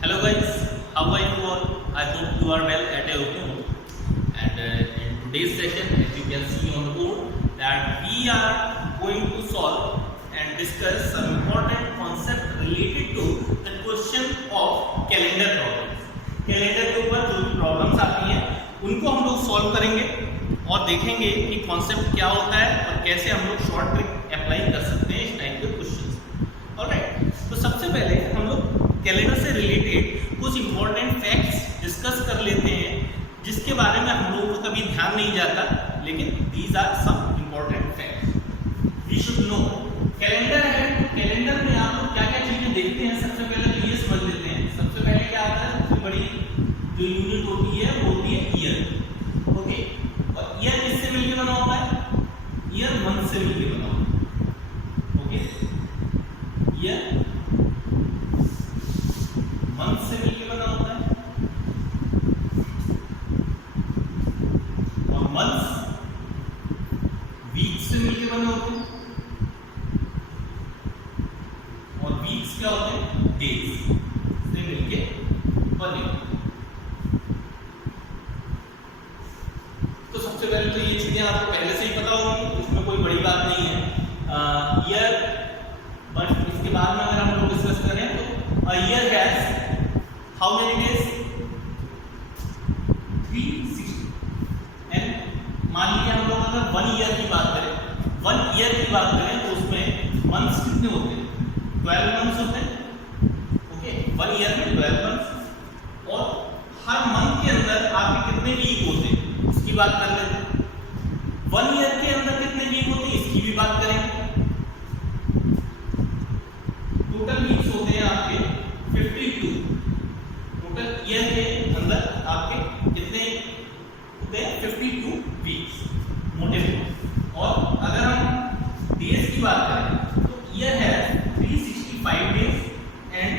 Hello guys, how are you all? I hope you are well at your home. And in today's session, as you can see on the board, that we are going to solve and discuss some important concept related to the question of calendar problems. Calendar के ऊपर जो भी problems आती हैं उनको हम लोग solve करेंगे और देखेंगे कि कॉन्सेप्ट क्या होता है और कैसे हम लोग शॉर्ट ट्रिक अप्लाई कर सकते हैं इस टाइप के क्वेश्चंस। ऑलराइट, तो सबसे पहले हम लोग कैलेंडर से रिलेटेड कुछ इंपॉर्टेंट फैक्ट्स डिस्कस कर लेते हैं जिसके बारे में हम लोगों को कभी ध्यान नहीं जाता, लेकिन these are some important facts we should know. Calendar है, कैलेंडर में आप लोग क्या क्या चीजें देखते हैं सबसे पहले तो ये समझ लेते हैं। सबसे पहले क्या आता है, सबसे बड़ी जो यूनिट होती है वो होती है ईयर। ओके, और ईयर किससे मिलकर बना होता है? ईयर मंथ से मिलकर बना होता है। ओके, ईयर मंथ से मिलकर बना होता है और मंथ्स वीक से मिलकर बने होते हैं और वीक्स क्या होते हैं? डेज से मिलके बने होते हैं। तो सबसे पहले तो ये चीजें आपको पहले से ही पता होगी, इसमें कोई बड़ी बात नहीं है। ईयर, बट इसके बाद में अगर हम लोग डिस्कस करें तो year has how many days? 360। And मान लीजिए हम लोग अगर 1 ईयर की बात करें, 1 ईयर की बात करें तो उसमें मंथ्स कितने होते हैं? 12 मंथ्स होते हैं। ओके, 1 ईयर में 12 मंथ्स और हर मंथ के अंदर आपके कितने वीक होते हैं उसकी बात कर लेते हैं। 1 ईयर के अंदर कितने वीक होते हैं इसकी भी बात करेंगे। टोटल वीक्स होते हैं आपके 52। टोटल ईयर के अंदर आपके कितने होते हैं? 52 वीक्स मोटे में। और अगर हम डेज की बात करें तो ईयर है 365 days and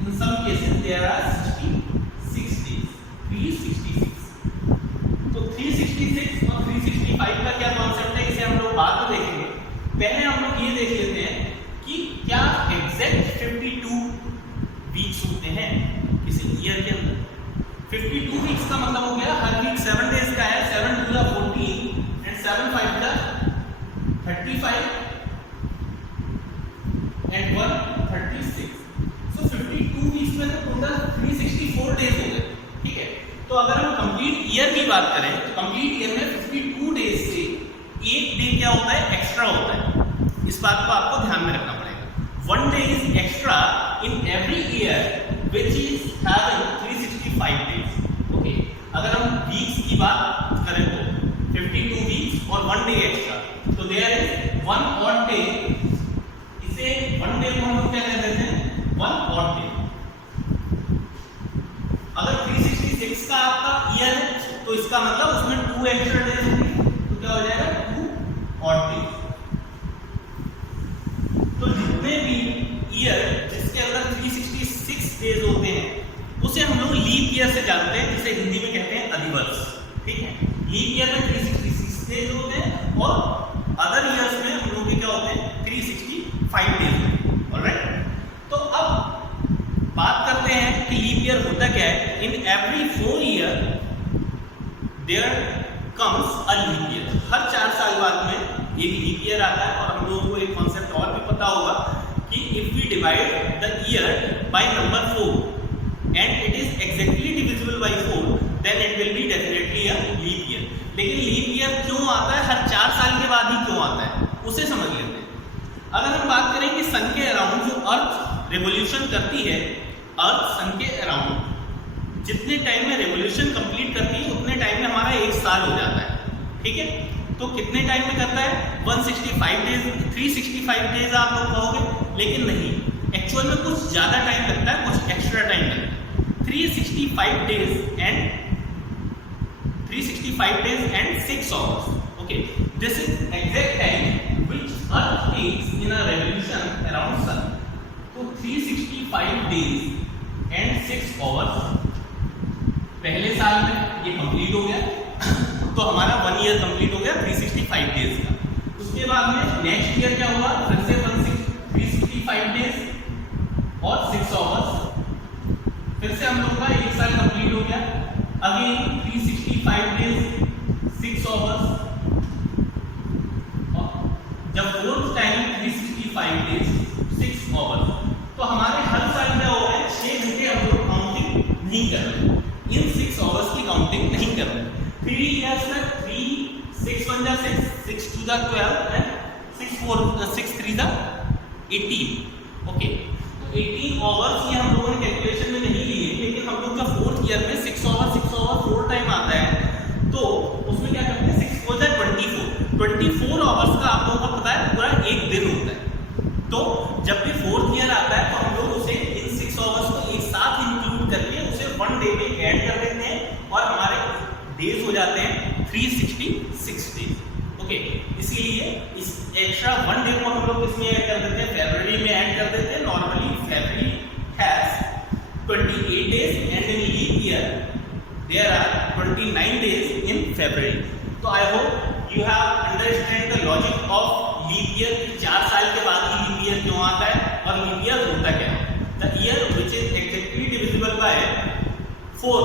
in some cases there are 66 days. 366, तो 366 और 365 का क्या कॉन्सेप्ट है इसे हम लोग बाद में देखेंगे। पहले हम लोग ये देख लेते हैं कि क्या एग्जैक्ट 52 वीक्स होते हैं किसी ईयर के अंदर। 52 वीक्स का मतलब हो गया हर वीक 7 डेज का है। 7 2 14 एंड 7 5 35 एंड 1 36। सो 52 वीक्स में तो टोटल 364 डेज हो गए। ठीक है, तो अगर हम कंप्लीट ईयर की बात करें तो कंप्लीट ईयर में 52 डेज से एक डे क्या होता है? एक्स्ट्रा होता है। इस बात को आपको ध्यान में रखना पड़ेगा। 1 day is extra in every year which is having 365 days. Okay, अगर हम वीक्स की बात करें तो 52 वीक्स और 1 डे एक्स्ट्रा, तो देयर इज 1 ऑड डे। इसे 1 डे को हम लोग क्या कह देते हैं? 1 ऑड डे। अगर 366 का आपका ईयर है तो इसका मतलब उसमें 2 एक्स्ट्रा डेज होंगे, तो क्या हो जाएगा? 2 ऑड डेज। तो जितने भी ईयर जिसके अंदर 366 डेज होते हैं उसे हम लोग लीप ईयर से जानते हैं, जिसे हिंदी में कहते हैं अधिवर्ष। ठीक है, लीप ईयर में 366 डेज होते हैं और अदर ईयर्स में हम लोग के क्या होते हैं? 365 डेज होते हैं। ऑलराइट, तो अब बात करते हैं कि लीप ईयर होता क्या है। In every 4 year there comes a leap year. हर 4 साल बाद में एक लीप ईयर आता है। और हम लोगों को एक कॉन्सेप्ट और भी पता होगा कि if we divide the year by number 4 and it is exactly divisible by 4 then it will be definitely a leap year. लेकिन लीप ईयर क्यों आता है? हर 4 साल के बाद ही क्यों आता है उसे समझ लेते हैं। अगर हम बात करें कि सन के अराउंड जो अर्थ रेवोल्यूशन करती है, अर्थ सन के अराउंड जितने टाइम में रेवोल्यूशन कंप्लीट करती है उतने टाइम में हमारा 1 साल हो जाता है। ठीक है, तो कितने टाइम में करता है? 165 डेज, 365 डेज आप लोग कहोगे, लेकिन नहीं, एक्चुअल में कुछ ज्यादा टाइम लगता है, कुछ एक्स्ट्रा टाइम लगता है। 365 days and 6 hours. Okay, this is exact time which earth takes in a revolution around sun. तो 365 डेज एंड 6 आवर्स पहले साल में ये कंप्लीट हो गया, तो हमारा 1 ईयर कंप्लीट हो गया 365 डेज का। उसके बाद में नेक्स्ट ईयर क्या हुआ? फिर से 365 डेज और 6 आवर्स फिर से हम लोग का एक साल कंप्लीट हो गया। अगेन 365 डेज 6 आवर्स, जब फोर्थ टाइम 365 डेज 6 आवर्स, तो हमारे हर साल क्या हो रहा है 6 घंटे हम लोग काउंटिंग नहीं कर रहे, इन 6 आवर्स की काउंटिंग नहीं कर रहे। 3 इयर्स में 3 6 1 जा 6 6 2 जा 12 एंड 6 4 6 3 जा 18। ओके, तो 18 आवर्स ये हम लोगों ने कैलकुलेशन में नहीं लिए, लेकिन हम लोग का फोर्थ ईयर में 6 आवर 4 टाइम आता है, तो उसमें क्या करते हैं 6 4 जा 24 आवर्स का आप लोगों को पता है पूरा एक दिन होता है। तो जब भी फोर्थ ईयर आता है तो हम लोग उसे इन 6 आवर्स को एक साथ इंक्लूड करके उसे 1 डे में ऐड कर देते हैं और हमारे डेज हो जाते हैं 366 डेज। ओके, इसीलिए इस एक्स्ट्रा 1 डे को हम लोग इसमें ऐड कर देते हैं, फरवरी में ऐड कर देते हैं। Normally February has 28 days and in leap year there are 29 days in February. तो I hope you have understand the logic of leap year। 4 साल के बाद ही leap year क्यों आता है और leap year होता क्या है। The year which is exactly divisible by 4,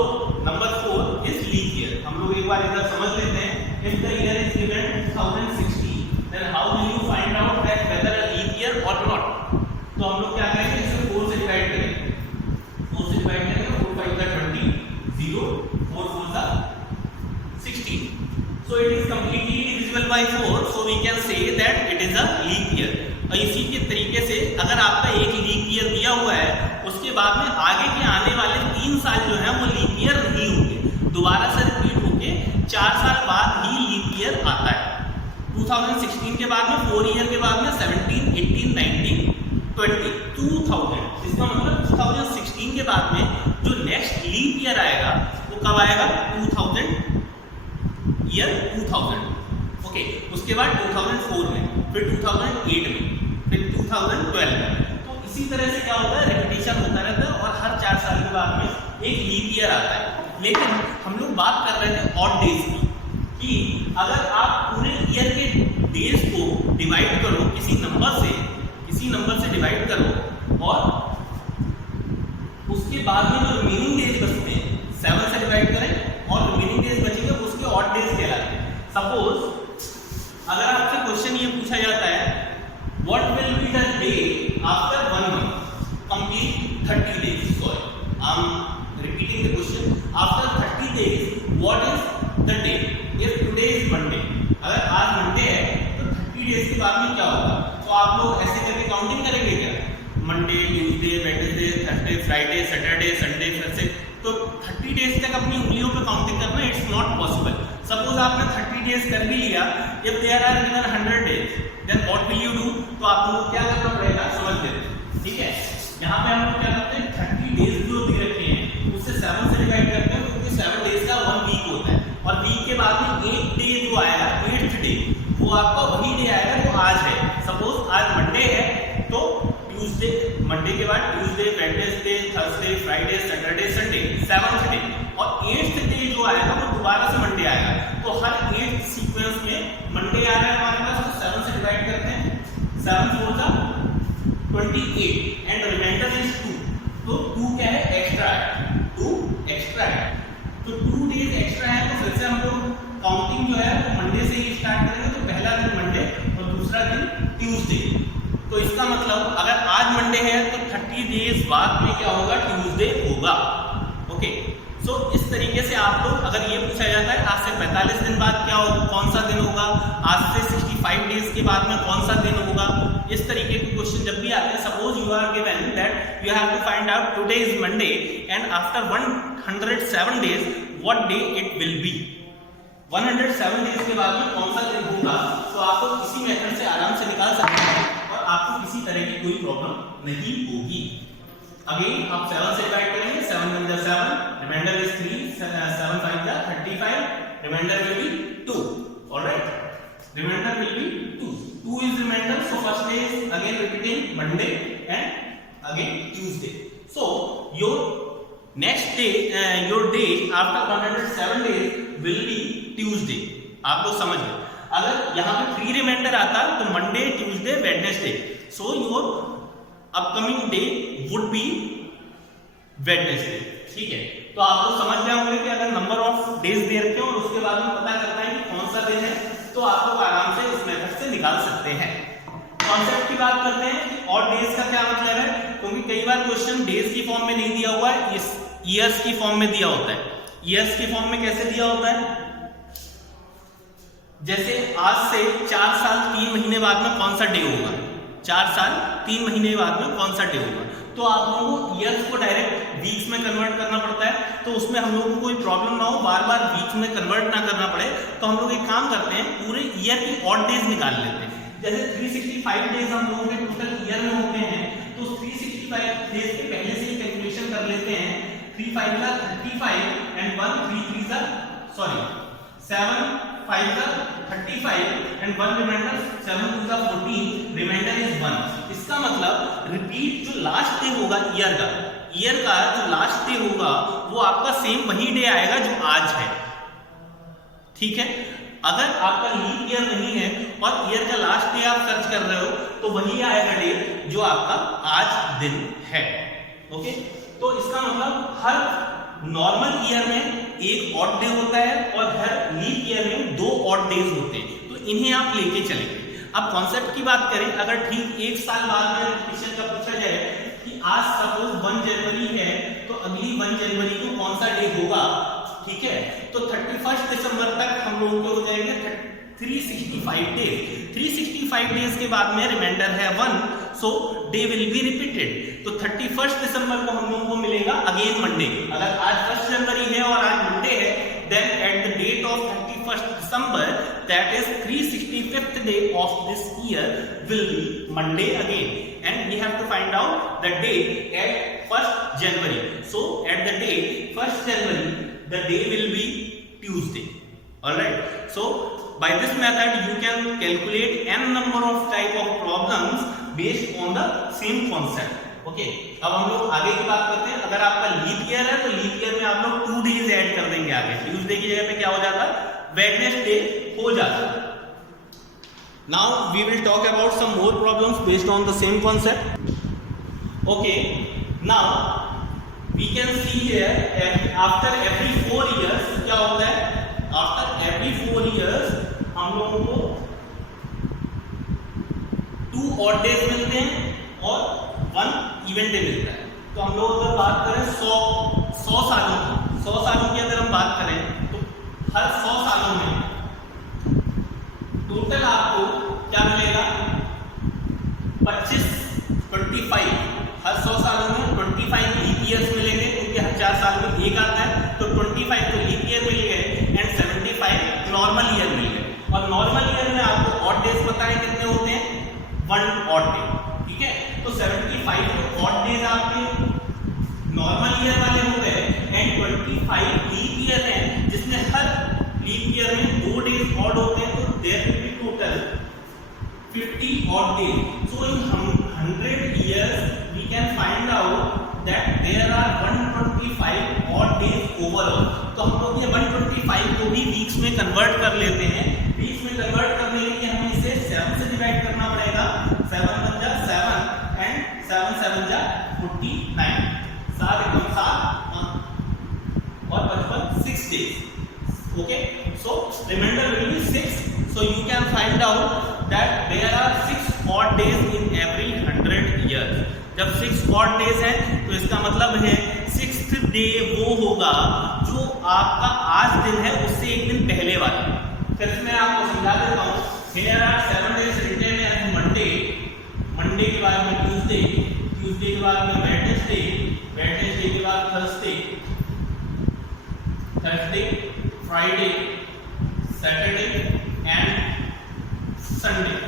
number 4 is leap year। हम लोग एक बार इधर समझ लेते हैं। If the year is given 2060, then how will you find out that whether a leap year or not? तो हम लोग क्या करेंगे, इसे 4 से डिवाइड करेंगे, 4 से डिवाइड करेंगे, 4 5 जा 20, 0 4 4 जा 16, so it is completely divisible by 4, so we can say that it is a leap year। और इसी के तरीके से अगर आपका एक लीप ईयर दिया हुआ है, उसके बाद में आगे के आने वाले 3 साल जो है वो लीप ईयर नहीं होंगे, दोबारा से रिपीट होके 4 साल बाद ही लीप ईयर आता है। 2016 के बाद में 4 ईयर के बाद में 17 18 19 20 2000, इसका मतलब 2016 के बाद में जो नेक्स्ट लीप ईयर आएगा वो कब आएगा, 2000 ईयर 2000। ओके, उसके बाद 2004 में, फिर 2008 में, फिर 2012 में। तो इसी तरह से क्या होता है, रिपीटिशन होता रहता है और हर 4 साल के बाद में एक लीप ईयर आता है। लेकिन हम लोग बात कर रहे थे ऑड डेज की, कि अगर आप पूरे ईयर के डेज को डिवाइड करो किसी नंबर से डिवाइड करो और उसके बाद में जो रिमेनिंग डेज बचते हैं 7 से डिवाइड करें और रिमेनिंग डेज बचेंगे उसके ऑड डेज कहलाते हैं। सपोज अगर आपसे क्वेश्चन ये पूछा जाता है what will be the day after 1 month complete 30 days, sorry I am repeating the question, after 30 days what is the day, if today is Monday, अगर आज मंडे है तो 30 डेज के बाद में क्या होगा, तो आप लोग ऐसे करके काउंटिंग करेंगे क्या, Monday Tuesday Wednesday Thursday Friday Saturday Sunday, फिर से तो 30 डेज तक अपनी उंगलियों पे काउंटिंग करना इट्स नॉट पॉसिबल। सपोज आपने 30 डेज कर भी लिया, if there are given 100 days then what will you do, तो आपको क्या करना पड़ेगा, समझ लेते, ठीक है। यहाँ पे हम लोग क्या करते हैं 30 डेज जो दे रखे हैं उससे 7 से डिवाइड करते हैं, क्योंकि 7 डेज का 1 वीक होता है और वीक के बाद में एक डे जो आएगा 8th डे वो आपका वही डे आएगा जो आज है। सपोज आज मंडे है तो ट्यूसडे, मंडे के बाद Tuesday Wednesday Thursday Friday Saturday Sunday 7th day, और 8th डे जो आएगा वो दोबारा से मंडे आएगा। तो हर 8th सीक्वेंस में मंडे आ रहा है हमारे पास, तो 7 से डिवाइड करते हैं, 7 4 जा 28 एंड रिमाइंडर इज 2, तो 2 क्या है, एक्स्ट्रा है, 2 एक्स्ट्रा है, तो 2 डेज एक्स्ट्रा है। तो फिर से हम लोग काउंटिंग जो है वो मंडे से ही स्टार्ट करेंगे, तो पहला दिन मंडे और दूसरा दिन ट्यूसडे। तो इसका मतलब अगर आज मंडे है तो 30 डेज बाद में क्या होगा, ट्यूसडे होगा। ओके, सो इस तरीके से आप लोग, अगर ये पूछा जाता है आज से 45 दिन बाद क्या होगा, कौन सा दिन होगा, आज से 65 डेज के बाद में कौन सा दिन होगा, इस तरीके के क्वेश्चन जब भी आते हैं, suppose you are given that you have to find out today is Monday and after 107 days what day it will be, 107 days के बाद में कौन सा दिन होगा, तो आप लोग इसी मेथड से आराम से निकाल सकते हैं और आपको किसी तरह की कोई प्रॉब्लम नहीं होगी। अगेन आप 7 से डिवाइड करेंगे, 7 1 जा 7, रिमाइंडर इज 3, 7 5 जा 35, reminder will be 2, alright, reminder will be 2 is remainder, so first day is again repeating Monday and again Tuesday, so your next day your day after 107 days will be Tuesday। आप लोग समझ गए। अगर यहाँ पे 3 reminder आता तो Monday Tuesday Wednesday, so your upcoming day would be Wednesday. ठीक है, तो आप लोग समझ गए होंगे कि अगर नंबर ऑफ डेज दे रखे हो और उसके बाद में पता करना है कि कौन सा दिन है, तो आप लोग आराम से इस मेथड से निकाल सकते हैं। कॉन्सेप्ट की बात करते हैं कि और डेज का क्या मतलब है, क्योंकि कई बार क्वेश्चन डेज की फॉर्म में नहीं दिया हुआ है, इस ईयर्स की फॉर्म में दिया होता है। ईयर्स की फॉर्म में कैसे दिया होता है, जैसे आज से 4 साल 3 महीने बाद में कौन सा डे होगा, 4 साल 3 महीने बाद में कौन सा डे होगा, तो आप लोगों को ईयर्स को डायरेक्ट वीक्स में कन्वर्ट करना पड़ता है। तो उसमें हम लोगों को कोई प्रॉब्लम ना हो, बार बार वीक्स में कन्वर्ट ना करना पड़े, तो हम लोग एक काम करते हैं, पूरे ईयर की ऑड डेज निकाल लेते हैं। जैसे 365 डेज हम लोगों के टोटल ईयर में होते हैं, तो 365 डेज के पहले से ही कैलकुलेशन कर लेते हैं। 3 5 का 35 एंड 1 3 3 का 7 5 का 35 एंड 1 रिमाइंडर 7 2 का 14, रिमाइंडर इज 1। इसका मतलब रिपीट जो लास्ट डे होगा ईयर का जो लास्ट डे होगा वो आपका सेम वही डे आएगा जो आज है। ठीक है, अगर आपका लीप ईयर नहीं है और ईयर का लास्ट डे आप सर्च कर रहे हो तो वही आएगा डे जो आपका आज दिन है। ओके, तो इसका मतलब हर नॉर्मल ईयर में एक ऑड डे होता है और हर लीप ईयर में 2 ऑड डेज होते हैं, तो इन्हें आप लेके चलेंगे। अब कॉन्सेप्ट की बात करें, अगर ठीक 1 साल बाद में क्वेश्चन का पूछा जाए कि आज सपोज 1 जनवरी है, तो अगली 1 जनवरी को कौन सा डे होगा, ठीक है, तो 31 दिसंबर तक हम लोगों के हो जाएंगे 365 डेज। 365 डेज के बाद में रिमाइंडर है 1, सो डे विल बी रिपीटेड। तो 31 दिसंबर को हम लोगों को मिलेगा अगेन मंडे। अगर आज 1 जनवरी है और आज मंडे है, then at the date of 31 December, that is 365th day of this year will be Monday again, and we have to find out the date at 1st January. So at the date 1st January, the day will be Tuesday. All right, so by this method you can calculate n number of type of problems based on the same concept. Okay, अब हम लोग आगे की बात करते हैं। अगर आपका लीप ईयर है तो लीप ईयर में आप लोग 2 डेज ऐड कर देंगे आगे। ट्यूसडे की जगह पे क्या हो जाता, वेडनेसडे हो जाता। Now we will talk about some more problems based on the same concept. Okay, now we can see here after every 4 years क्या होता है, आफ्टर एवरी 4 इयर्स हम लोगों को 2 ऑड डेज मिलते हैं और 1 इवेंट डे मिलता है। तो हम लोग अगर बात करें 100 सालों की अगर हम बात करें तो हर 100 सालों में टोटल आपको क्या मिलेगा, 25 हर 100 सालों में 25 लीप ईयर्स मिलेंगे, क्योंकि हर 4 साल में एक आता है, तो 25 तो लीप ईयर मिल गए एंड 75 नॉर्मल ईयर मिल गए। और नॉर्मल ईयर में आपको ऑड डेज पता है कितने होते हैं, 1 ऑड डे। ठीक है, तो 75 तो ऑड डेज आपके नॉर्मल ईयर वाले हो गए एंड 25 लीप ईयर है, जिसमें हर लीप ईयर में 2 डेज ऑड होते हैं, तो there will be total 50 odd days. So in 100 years we can find out that there are 125 odd days overall। तो हम लोग ये 125 को भी वीक्स में कन्वर्ट कर लेते हैं। वीक्स में कन्वर्ट करने के लिए हमें इसे 7 से डिवाइड करना पड़ेगा। 7 1 जा 7 एंड 7 7 जा 49, 7 1 7 और 55 6 days। Okay, so reminder will be 6। So you can find out that there are 6 odd days in every 100 years। जब 6 odd days है तो इसका मतलब है 6th डे वो होगा जो आपका आज दिन है उससे एक दिन पहले वाला। फिर मैं आपको समझा देता हूँ। Here are 7 days written as Monday, Monday के बाद में Tuesday, Tuesday के बाद में Wednesday, Wednesday के बाद Thursday, Thursday, Friday, Saturday and Sunday।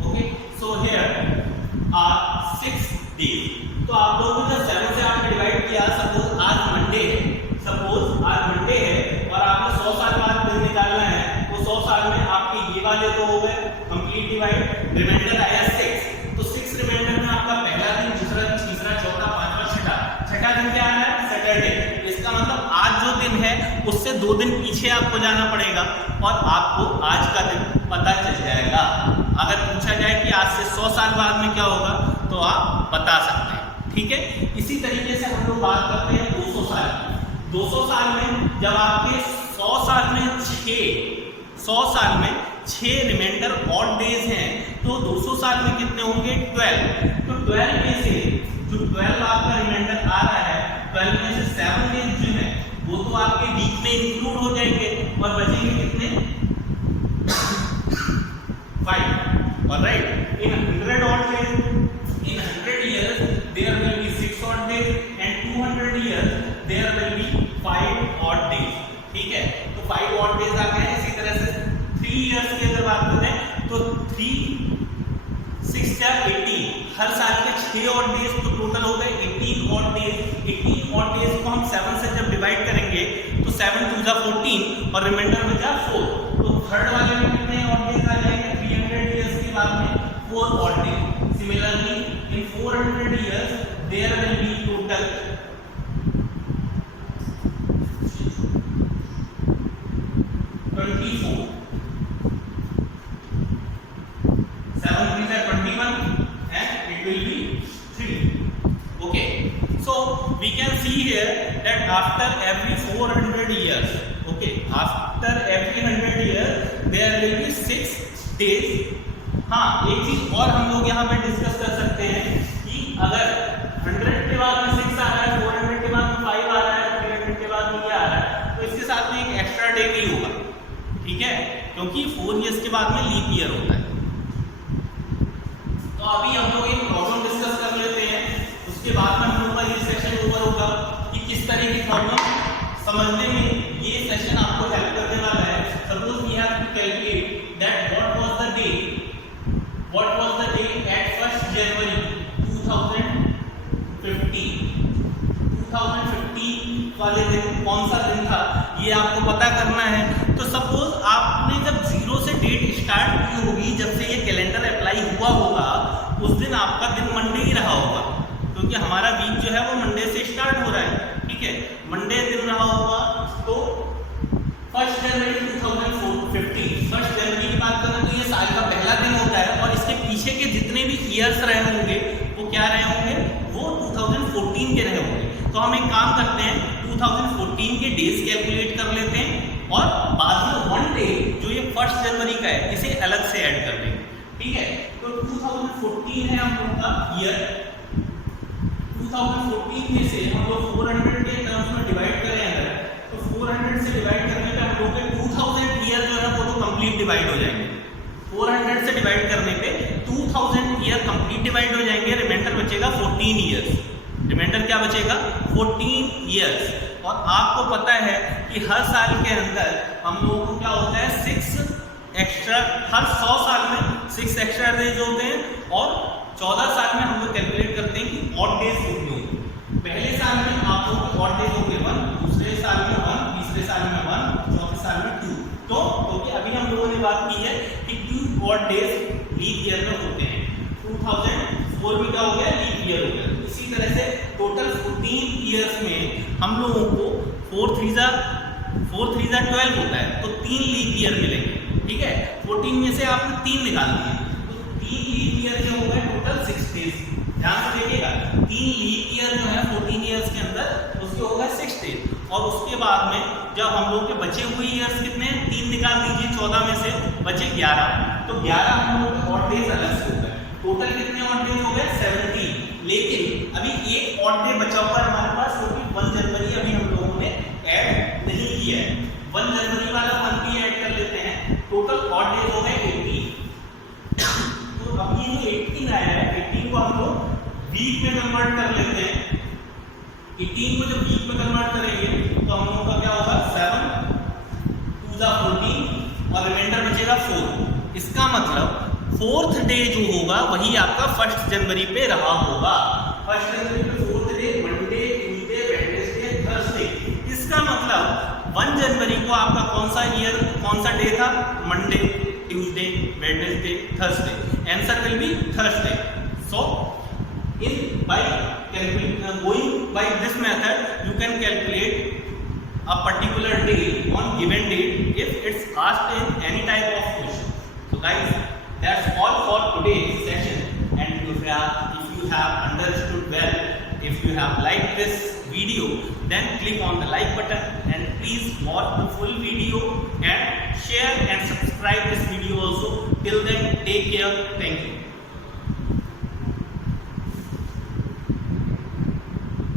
Okay, so here are 6 days। तो आप लोगों ने जब 7 से आपने डिवाइड किया, सपोज आज मंडे है, सपोज आज मंडे है और आपने 100 साल बाद दिन निकालना है, तो 100 साल में आपके ये वाले तो हो गए कंप्लीट डिवाइड, रिमाइंडर आया 6। तो 6 रिमाइंडर में आपका पहला दिन, दूसरा दिन, तीसरा, चौथा, पांचवा, छठा दिन क्या आना है, सैटरडे। इसका मतलब आज जो दिन है उससे 2 दिन पीछे आपको जाना पड़ेगा और आपको आज का दिन पता चल जाएगा। अगर पूछा जाए कि आज से 100 साल बाद में क्या होगा तो आप बता सकते हैं। ठीक है। इसी तरीके से हम लोग बात करते हैं 200 साल की। 200 साल में जब आपके 100 साल में 6 रिमाइंडर ऑड डेज हैं, तो 200 साल में कितने होंगे? 12। तो 12 में से जो 12 आपका रिमाइंडर आ रहा है, 12 में से 7 डेज जो है वो तो आपके वीक में इंक्लूड हो जाएंगे और बचेंगे कितने? 5। Alright, in 100 odd days, in 100 years there will be 6 odd days and 200 years there will be 5 odd days। ठीक है, तो 5 odd days आ गए। इसी तरह से 3 years की अगर बात करें तो 3 6 या 18, हर साल के 6 odd days, तो टोटल हो गए 18 odd days। 18 odd days को हम 7 से जब डिवाइड करेंगे तो 7 2 जा 14 और रिमाइंडर बचा 4। तो थर्ड वाले में कितने odd days आ जाएंगे? 300 years के बाद में 4 odd days। Similarly in 400 years there will be total 24। 7 3 are 21 and it will be 3। Okay, so we can see here that after every 400 years, okay, after every 100 years there will be 6 days। हाँ, एक चीज और हम लोग यहाँ पे discuss कर सकते हैं कि अगर 100 के बाद में 6 आ रहा है, 400 के बाद में 5 आ रहा है, 300 के बाद में ये आ रहा है, तो इसके साथ में एक एक्स्ट्रा डे नहीं होगा। ठीक है, क्योंकि 4 इयर्स के बाद में लीप ईयर होता है। तो अभी हम लोग एक प्रॉब्लम डिस्कस कर लेते हैं, उसके बाद में हम लोग का ये सेशन ओवर होगा कि किस तरह की प्रॉब्लम समझने में ये सेशन आपको हेल्प करने वाला है। Suppose we have to calculate that what was the day at 1st January 2015। 2015 वाले दिन कौन सा दिन था ये आपको पता करना है। तो सपोज आपने जब 0 से डेट स्टार्ट की होगी, जब से ये कैलेंडर अप्लाई हुआ होगा, उस दिन आपका दिन मंडे ही रहा होगा, क्योंकि हमारा वीक जो है वो मंडे से स्टार्ट हो रहा है। ठीक है, मंडे दिन रहा होगा। तो 1 जनवरी 2015, 1 जनवरी की बात करें तो ये साल का पहला दिन होता है और इसके पीछे के जितने भी ईयर्स रहे होंगे वो क्या रहे होंगे? वो 2014 के रहे होंगे। तो हम एक काम करते हैं, 2014 के डेज कैलकुलेट कर लेते हैं और बाद में 1 डे जो ये 1 जनवरी का है इसे अलग से ऐड कर देंगे। ठीक है, तो 2014 है हम लोग का ईयर। 2014 में से हम लोग 400 के टर्म्स में डिवाइड करें अगर, तो 400 से डिवाइड करने पे हम लोग के 2000 ईयर जो है वो तो कंप्लीट डिवाइड हो जाएंगे। 400 से डिवाइड करने पे 2000 ईयर कंप्लीट डिवाइड हो जाएंगे, रिमाइंडर बचेगा 14 ईयर्स। रिमाइंडर क्या बचेगा? 14 ईयर्स। और आपको पता है कि हर साल के अंदर हम लोगों को क्या होता है? 6 एक्स्ट्रा, हर 100 साल में 6 एक्स्ट्रा डेज होते हैं और 14 साल में हम लोग कैलकुलेट करते हैं कि ऑड डेज कितने होंगे। पहले साल में आप लोगों के ऑड डेज होंगे 1, दूसरे साल में 1, तीसरे साल में 1, चौथे साल में 2। तो क्योंकि अभी हम लोगों ने बात की है कि 2 ऑड डेज लीप ईयर में होते हैं। 2004 में क्या हो गया? लीप ईयर हो गया। इसी तरह से टोटल 14 ईयर्स में हम लोगों को 4 3 जा 12 होता है, तो 3 लीप ईयर मिलेंगे। ठीक है, 14 में से आपने 3 निकाल दिए, तो 3 लीप ईयर जो हो गए टोटल 6 डेज। ध्यान से देखिएगा, 3 लीप ईयर जो है 14 ईयर्स के अंदर, उसके हो गए 6 डेज। और उसके बाद में जब हम लोग के बचे हुए ईयर्स कितने हैं? 3 निकाल दीजिए, 14 में से बचे 11, तो 11 हम लोग के ऑड डेज अलग से हो गए। टोटल कितने ऑड डेज हो गए? 17। लेकिन अभी एक ऑड डे बचा हुआ है हमारे पास, क्योंकि 1 जनवरी अभी हम लोगों ने ऐड नहीं किया है। 1 जनवरी वाला 1 भी ऐड कर लेते हैं, टोटल ऑड डेज हो गए 18। तो अब ये जो 18 आया है, 18 को हम लोग वीक में कन्वर्ट कर लेते हैं। 18 को जब वीक में कन्वर्ट करेंगे तो हम लोगों का क्या होगा? 7 2 जा 14 और रिमाइंडर बचेगा 4। इसका मतलब 4th डे जो होगा वही आपका 1 जनवरी पे रहा होगा। 1 जनवरी पे 4th day Monday, Tuesday, Wednesday, Thursday. इसका मतलब 1 जनवरी को आपका कौन सा डे था? Monday, Tuesday, Wednesday, Thursday. Answer will be Thursday. So going by this method you can calculate a particular day on given date if it's asked in any type of question. So guys, that's all for today's session, and if you have understood well have liked this video, then click on the like button and please watch the full video and share and subscribe this video also. Till then, take care. Thank you.